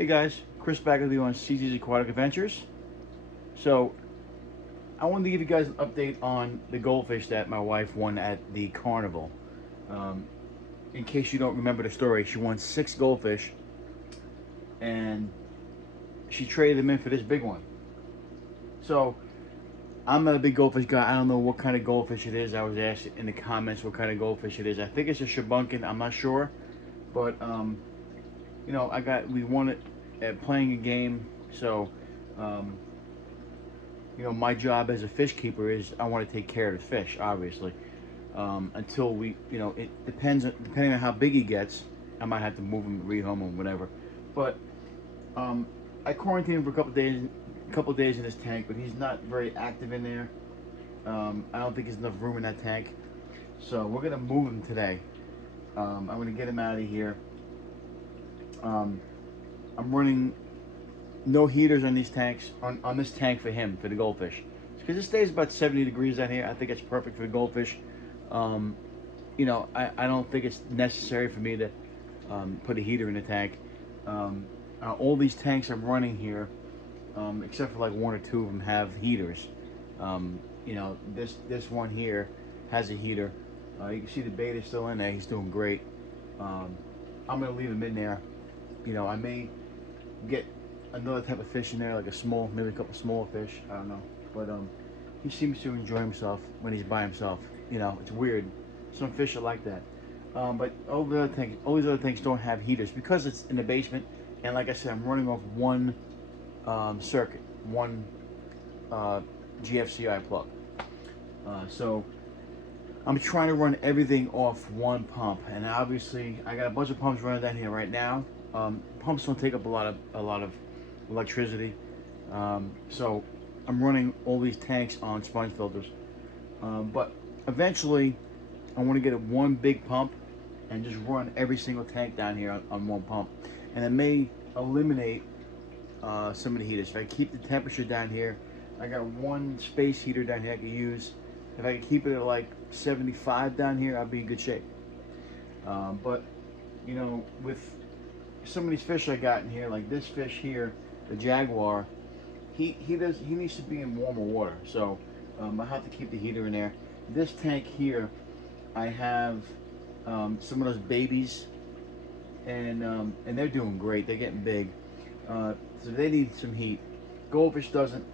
Hey guys, Chris back with you on CZ's Aquatic Adventures. So, I wanted to give you guys an update on the goldfish that my wife won at the carnival. Um, in case you don't remember the story, she won 6 goldfish and she traded them in for this big one. So, I'm not a big goldfish guy. I don't know what kind of goldfish it is. I was asked in the comments what kind of goldfish it is. I think it's a shabunkin. I'm not sure, but we won it at playing a game. So, um, my job as a fish keeper is I want to take care of the fish, obviously. Until it depending on how big he gets, I might have to move him, rehome him, whatever. But I quarantined him for a couple of days in this tank, but he's not very active in there. I don't think there's enough room in that tank, so we're gonna move him today. I'm gonna get him out of here. I'm running no heaters on these tanks on this tank for him, for the goldfish, because it stays about 70 degrees out here. I think it's perfect for the goldfish. I don't think it's necessary for me to put a heater in the tank. All these tanks I'm running here, except for like 1 or 2 of them, have heaters. This one here has a heater. You can see the bait is still in there. He's doing great. I'm gonna leave him in there. I may get another type of fish in there, like maybe a couple smaller fish. I don't know, but he seems to enjoy himself when he's by himself. It's weird. Some fish are like that. But all these other tanks don't have heaters because it's in the basement. And like I said, I'm running off one circuit, one GFCI plug. So I'm trying to run everything off one pump, and obviously I got a bunch of pumps running down here right now. Pumps don't take up a lot of electricity, so I'm running all these tanks on sponge filters. But eventually, I want to get one big pump and just run every single tank down here on one pump, and it may eliminate some of the heaters. If I keep the temperature down here, I got one space heater down here I can use. If I can keep it at like 75 down here, I'll be in good shape. But with some of these fish I got in here, like this fish here, the jaguar, he needs to be in warmer water. So I have to keep the heater in there. This tank here, I have some of those babies, and they're doing great. They're getting big, so they need some heat. Goldfish doesn't.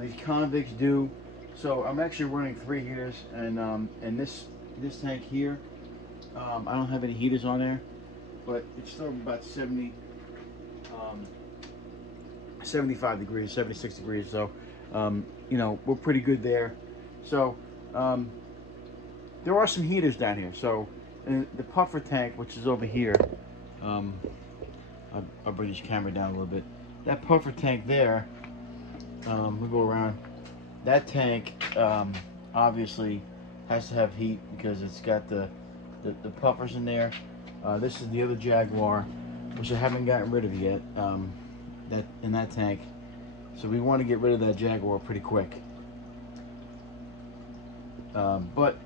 These convicts do. So I'm actually running 3 heaters, and this tank here, I don't have any heaters on there, but it's still about 75 degrees, 76 degrees. So we're pretty good there. So there are some heaters down here. So in the puffer tank, which is over here, I'll bring this camera down a little bit. That puffer tank there, we go around. That tank obviously has to have heat because it's got the puffers in there. This is the other jaguar, which I haven't gotten rid of yet. In that tank, so we want to get rid of that jaguar pretty quick. But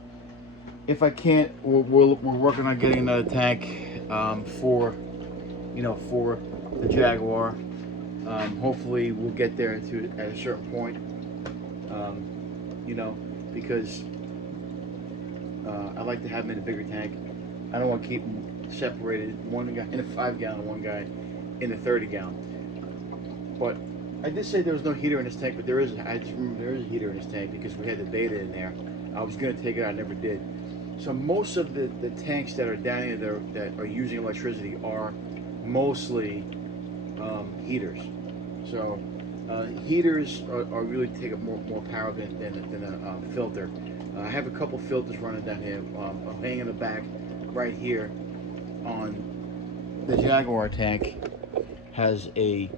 if I can't, we're working on getting another tank for the jaguar. Hopefully we'll get there at a certain point. Because I like to have them in a bigger tank. I don't want to keep them separated. One guy in a 5-gallon, one guy in a 30-gallon. But I did say there was no heater in this tank, but I just remember there is a heater in this tank because we had the beta in there. I was going to take it out, I never did. So most of the tanks that are down here that are using electricity are mostly heaters. So heaters are really take up more power than a filter. I have a couple filters running down here. Hanging in the back right here on the Jaguar tank has a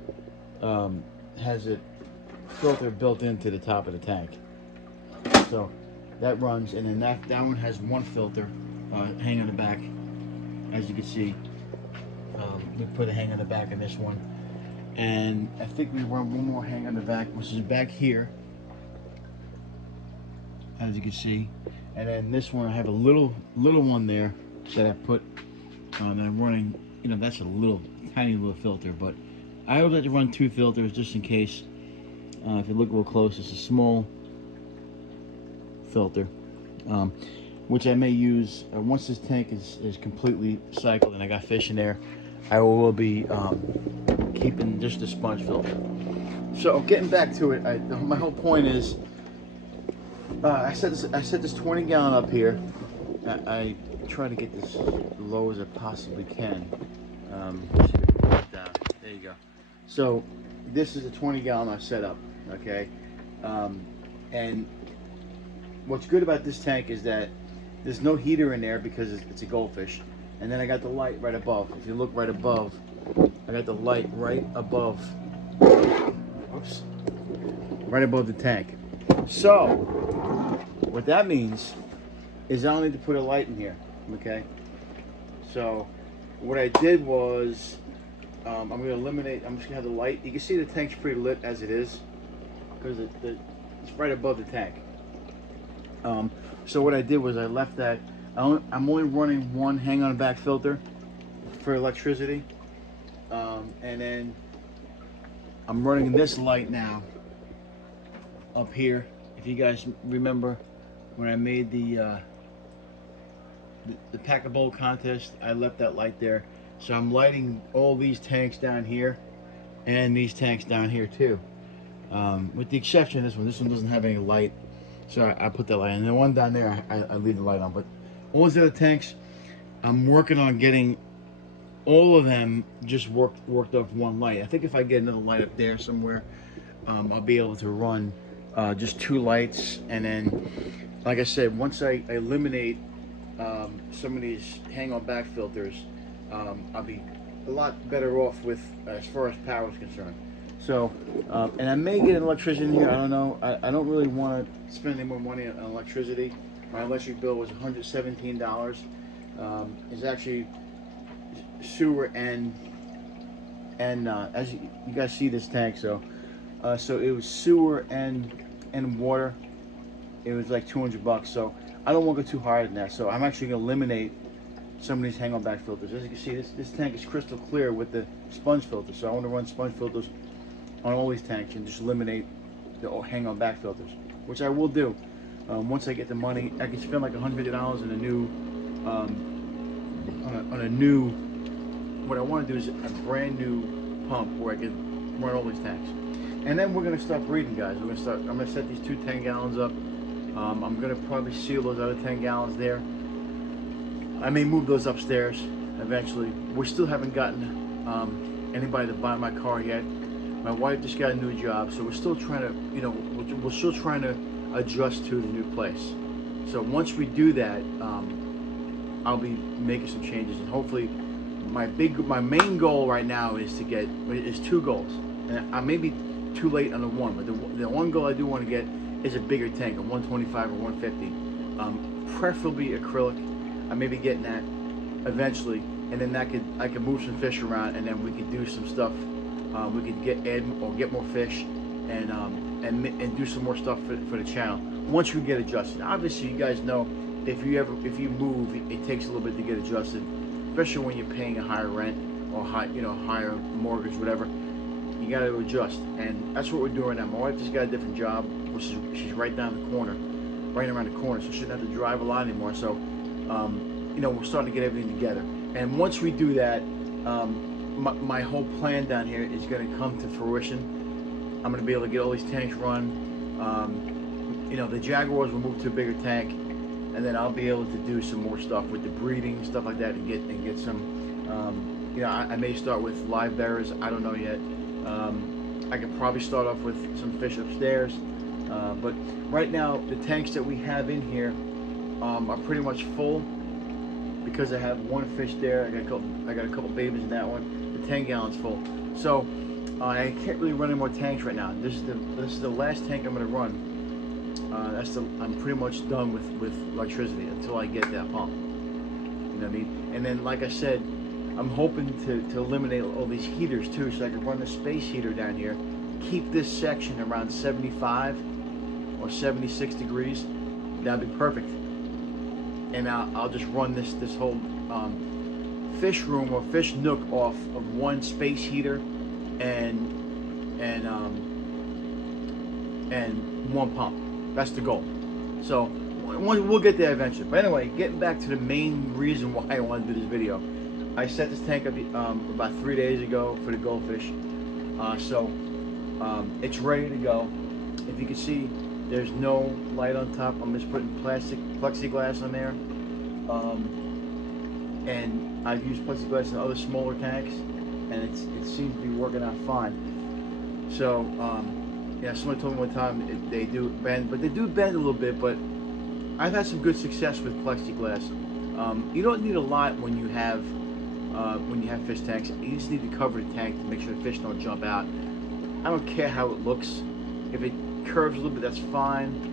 filter built into the top of the tank. So that runs, and then that one has one filter hanging on the back. As you can see, we put a hang on the back of this one. And I think we run one more hang on the back, which is back here, as you can see. And then this one, I have a little one there that I put that I'm running. That's a tiny little filter, but I always like to run 2 filters just in case. If you look real close, it's a small filter, which I may use once this tank is completely cycled and I got fish in there. I will be keeping just the sponge filter. So getting back to it, my whole point is I set this 20 gallon up here. I try to get this low as I possibly can. Let's see if I can put it down. There you go. So this is a 20 gallon I set up. Okay, and what's good about this tank is that there's no heater in there because it's a Goldfish. And then I got the light right above. If you look right above, I got the light right above. Oops. Right above the tank. So, what that means is I don't need to put a light in here. Okay? So, what I did was, I'm going to eliminate, I'm just going to have the light. You can see the tank's pretty lit as it is, because it's right above the tank. So what I did was I left that. I'm only running one hang on back filter for electricity, and then I'm running this light now up here. If you guys remember when I made the pack a bowl contest, I left that light there. So I'm lighting all these tanks down here and these tanks down here too, with the exception of this one. This one doesn't have any light, so I put that light in. And the one down there, I leave the light on. But all these other tanks, I'm working on getting all of them just worked off one light. I think if I get another light up there somewhere, I'll be able to run just 2 lights. And then, like I said, once I eliminate some of these hang on back filters, I'll be a lot better off with as far as power is concerned. So, and I may get an electrician in here. I don't know. I don't really want to spend any more money on electricity. My electric bill was $117. It's actually sewer and as you guys see this tank. So it was sewer and water. It was like $200. So I don't want to go too hard in that. So I'm actually going to eliminate some of these hang on back filters. As you can see, this tank is crystal clear with the sponge filter. So I want to run sponge filters on all these tanks and just eliminate the hang on back filters, which I will do. Once I get the money, I can spend like $150 in a new, on a new. What I want to do is a brand new pump where I can run all these tanks, and then we're gonna start breeding, guys. I'm gonna set these 2 10 gallons up. I'm gonna probably seal those other 10 gallons there. I may move those upstairs eventually. We still haven't gotten anybody to buy my car yet. My wife just got a new job, so we're still trying to, we're still trying to adjust to the new place. So once we do that, I'll be making some changes, and hopefully my main goal right now is 2 goals, and I may be too late on the one, but the one goal I do want to get is a bigger tank, a 125 or 150, preferably acrylic. I may be getting that eventually, and then I could move some fish around, and then we could do some stuff. We could get more fish, and do some more stuff for the channel once we get adjusted. Obviously, you guys know if you move, it takes a little bit to get adjusted, especially when you're paying a higher rent or higher mortgage, whatever. You got to adjust, and that's what we're doing now. My wife just got a different job, which is she's right down the corner, right around the corner, so she doesn't have to drive a lot anymore. So, we're starting to get everything together, and once we do that, my whole plan down here is going to come to fruition. I'm going to be able to get all these tanks run. The Jaguars will move to a bigger tank, and then I'll be able to do some more stuff with the breeding and stuff like that, and get some. I may start with live bearers. I don't know yet. I could probably start off with some fish upstairs, but right now the tanks that we have in here are pretty much full because I have one fish there. I got a couple babies in that one. The 10 gallons full, so I can't really run any more tanks right now. This is the last tank I'm going to run. I'm pretty much done with electricity until I get that pump. You know what I mean? And then, like I said, I'm hoping to eliminate all these heaters too, so I can run the space heater down here, keep this section around 75 or 76 degrees. That'd be perfect. And I'll just run this whole fish room or fish nook off of one space heater, and one pump. That's the goal. So we'll get there eventually. But anyway, getting back to the main reason why I wanted to do this video. I set this tank up about 3 days ago for the Goldfish. It's ready to go. If you can see, there's no light on top. I'm just putting plexiglass on there. And I've used plexiglass in other smaller tanks, and it seems to be working out fine. So, yeah, somebody told me one time they do bend, but they do bend a little bit, but I've had some good success with plexiglass. You don't need a lot when you have fish tanks. You just need to cover the tank to make sure the fish don't jump out. I don't care how it looks. If it curves a little bit, that's fine.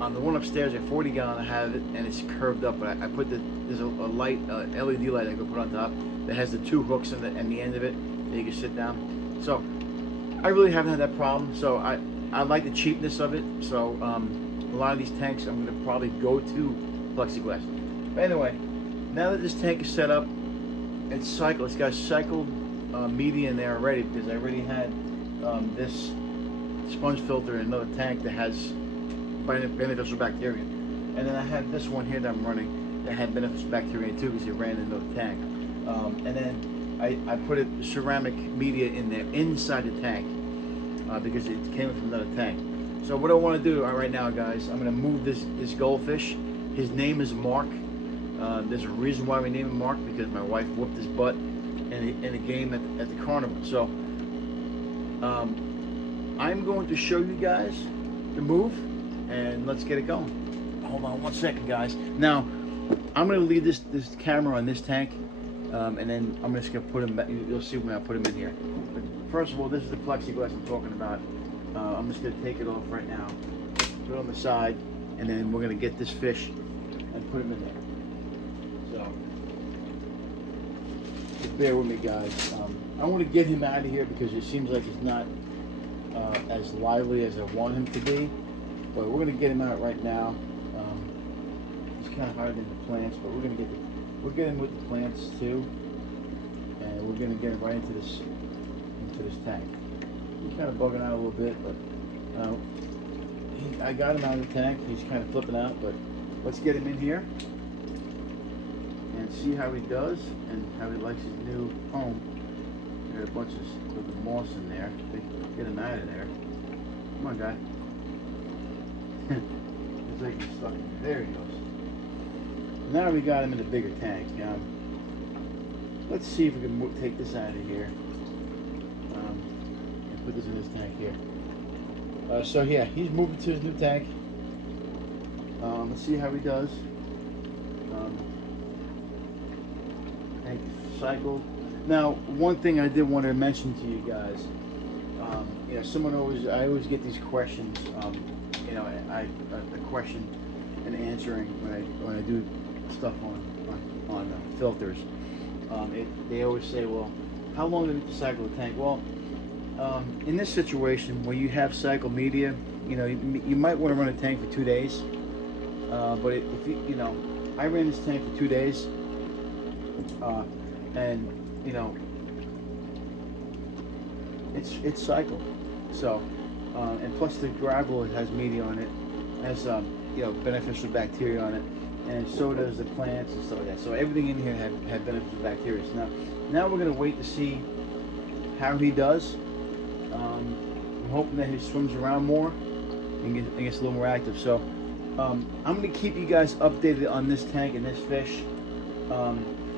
On the one upstairs, at 40 gallon, I have it, and it's curved up. But I put there's a light, LED light I can put on top that has the 2 hooks in the end of it that you can sit down. So I really haven't had that problem. So I like the cheapness of it. So a lot of these tanks I'm going to probably go to plexiglass. But anyway, now that this tank is set up, it's got cycled media in there already, because I already had this sponge filter in another tank that has beneficial bacteria, and then I have this one here that I'm running that had beneficial bacteria too, because it ran in another tank. And then I put ceramic media in there inside the tank because it came from another tank. So what I want to do right now, guys, I'm going to move this goldfish. His name is Mark. There's a reason why we named him Mark, because my wife whooped his butt in a game at the carnival. So I'm going to show you guys the move, and let's get it going. Hold on 1 second, guys. Now I'm going to leave this camera on this tank, and then I'm just going to put him back. You'll see when I put him in here. But first of all, this is the plexiglass I'm talking about. I'm just going to take it off right now, put it on the side, and then we're going to get this fish and put him in there. So just bear with me, guys. I want to get him out of here because it seems like he's not as lively as I want him to be. But we're going to get him out right now. He's kind of higher than the plants, but we're going to get him with the plants too, and we're going to get him right into this tank. He's kind of bugging out a little bit, but I got him out of the tank. He's kind of flipping out, but let's get him in here and see how he does and how he likes his new home. There's a bunch of little moss in there. Get him out of there. Come on, guy. It's like he's stuck in there. There he goes. Now we got him in a bigger tank. Let's see if we can take this out of here and put this in this tank here. So yeah, he's moving to his new tank. Let's see how he does. Tank cycled. Now, one thing I did want to mention to you guys. You know, I always get these questions. You know, a question and answering when I do stuff on filters. They always say, well, how long do you need to cycle the tank? Well, in this situation where you have cycle media, you know, you might want to run a tank for 2 days. But if you know, I ran this tank for 2 days, and you know, it's cycled. So, and plus the gravel, it has media on it, has you know, beneficial bacteria on it, and so does the plants and stuff like that. So everything in here had beneficial bacteria. So now we're gonna wait to see how he does. I'm hoping that he swims around more and gets a little more active. So I'm gonna keep you guys updated on this tank and this fish.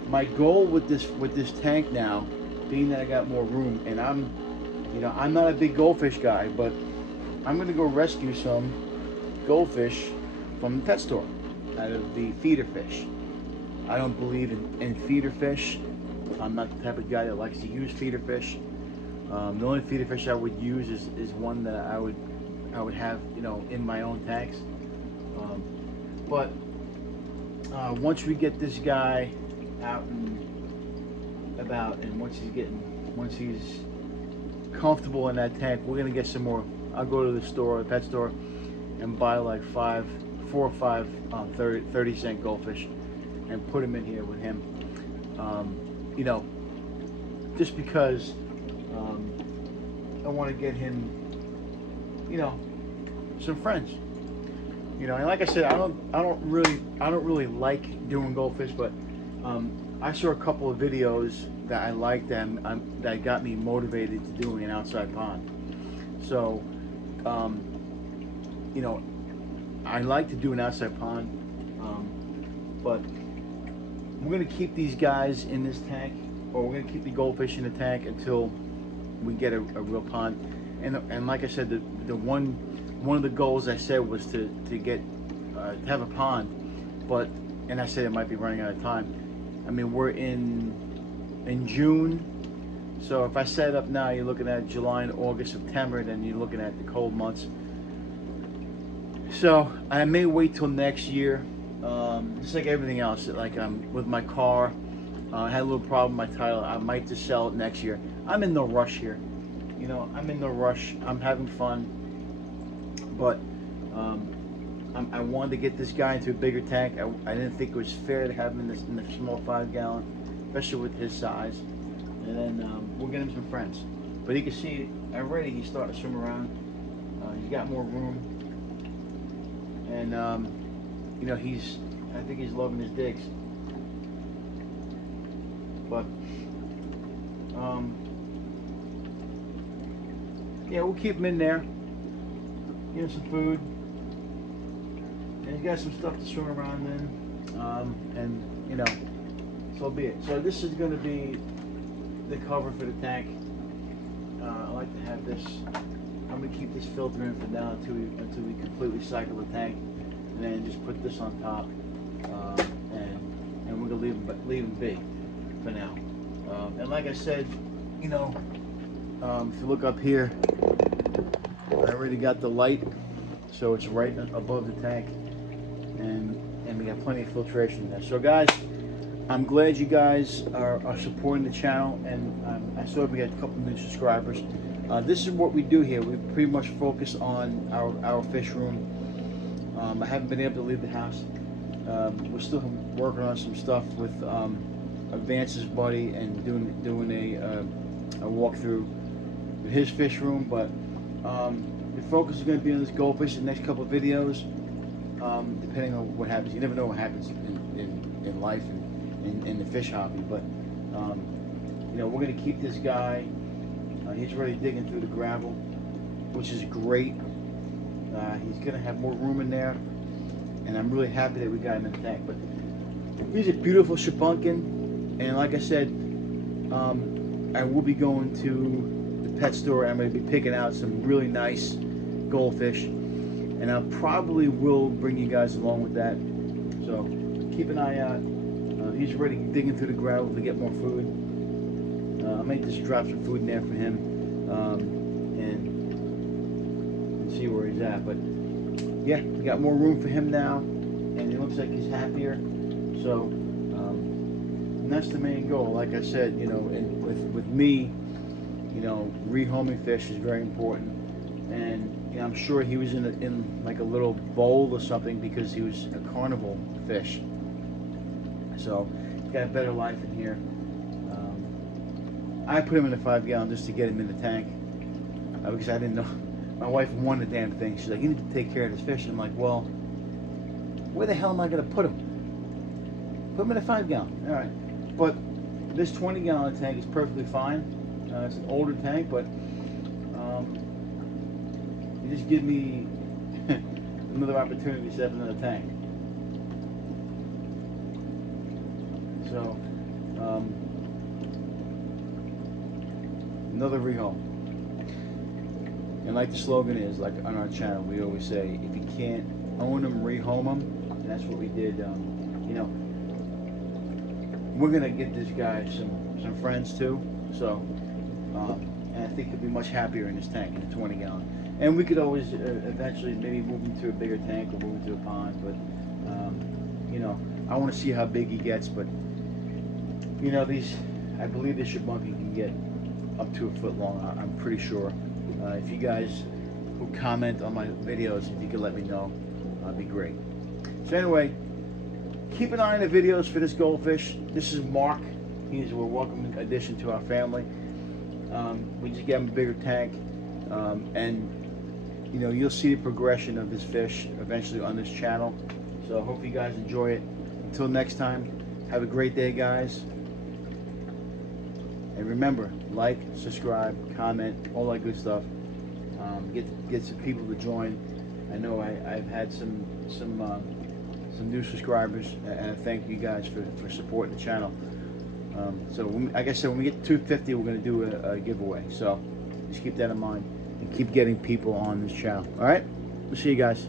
My goal with this tank now, being that I got more room, and I'm not a big goldfish guy, but I'm gonna go rescue some goldfish from the pet store out of the feeder fish. I don't believe in feeder fish. I'm not the type of guy that likes to use feeder fish. The only feeder fish I would use is one that I would have, you know, in my own tanks. But once we get this guy out and about, and once he's comfortable in that tank, we're gonna get some more. I'll go to the store, the pet store, and buy like 4 or 5 30-cent goldfish and put them in here with him. You know, just because I want to get him, some friends. And like I said, I don't really like doing goldfish, but I saw a couple of videos that I liked and that got me motivated to doing an outside pond. So, I like to do an outside pond, but we're gonna keep these guys in this tank, or we're gonna keep the goldfish in the tank until we get a real pond. And like I said, the one of the goals I said was to have a pond, and I said it might be running out of time. I mean, we're in June, so if I set it up now, you're looking at July and August, September, then you're looking at the cold months. So I may wait till next year. Just like everything else, like with my car, I had a little problem with my title. I might just sell it next year. I'm in no rush here. I'm in no rush. I'm having fun, but I wanted to get this guy into a bigger tank. I didn't think it was fair to have him in the small 5-gallon, especially with his size. And then we'll get him some friends. But you can see already he's starting to swim around. He's got more room, and I think he's loving his digs. But yeah, we'll keep him in there. Give him some food. And he's got some stuff to swim around in. And so be it. So this is going to be the cover for the tank. I like to have this. I'm going to keep this filter in for now until we completely cycle the tank, and then just put this on top. And we're going to leave him be for now. And like I said, if you look up here, I already got the light, so it's right above the tank, and we got plenty of filtration in there. So guys, I'm glad you guys are supporting the channel, and I saw we got a couple new subscribers. This is what we do here. We pretty much focus on our fish room. I haven't been able to leave the house. We're still working on some stuff with Advance's buddy and doing a walkthrough with his fish room, but the focus is going to be on this goldfish in the next couple of videos, depending on what happens. You never know what happens in life and in the fish hobby, but we're going to keep this guy. He's already digging through the gravel, which is great. He's going to have more room in there, and I'm really happy that we got him in the tank. But he's a beautiful Shabunkin, and like I said, I will be going to the pet store. I'm going to be picking out some really nice goldfish, and I probably will bring you guys along with that. So keep an eye out. He's already digging through the gravel to get more food. I might just drop some food in there for him, and see where he's at. But yeah, we got more room for him now, and it looks like he's happier. So and that's the main goal. Like I said, and with me, rehoming fish is very important, and I'm sure he was in like a little bowl or something because he was a carnival fish. So he's got a better life in here. I put him in a 5-gallon just to get him in the tank because I didn't know. My wife wanted the damn thing. She's like, "You need to take care of this fish." And I'm like, "Well, where the hell am I going to put him? Put him in a 5-gallon. All right." But this 20-gallon tank is perfectly fine. It's an older tank, but you just give me another opportunity to set up another tank. So, another rehome. And like the slogan is, like on our channel, we always say, if you can't own them, rehome them. And that's what we did. We're gonna get this guy some friends too. So, and I think he'll be much happier in his tank, in the 20-gallon. And we could always eventually maybe move him to a bigger tank or move him to a pond. But I want to see how big he gets. But I believe this Shabunkin can get up to a foot long. I'm pretty sure. If you guys who comment on my videos, if you could let me know, that'd be great. So anyway, keep an eye on the videos for this goldfish. This is Mark. He's a welcome addition to our family. We just get him a bigger tank, and you know, you'll see the progression of this fish eventually on this channel. So I hope you guys enjoy it. Until next time, have a great day, guys. And remember, like, subscribe, comment, all that good stuff. Get some people to join. I know I've had some new subscribers, and I thank you guys for supporting the channel. So like I said, when we get to 250, we're going to do a giveaway. So just keep that in mind and keep getting people on this channel. All right, we'll see you guys.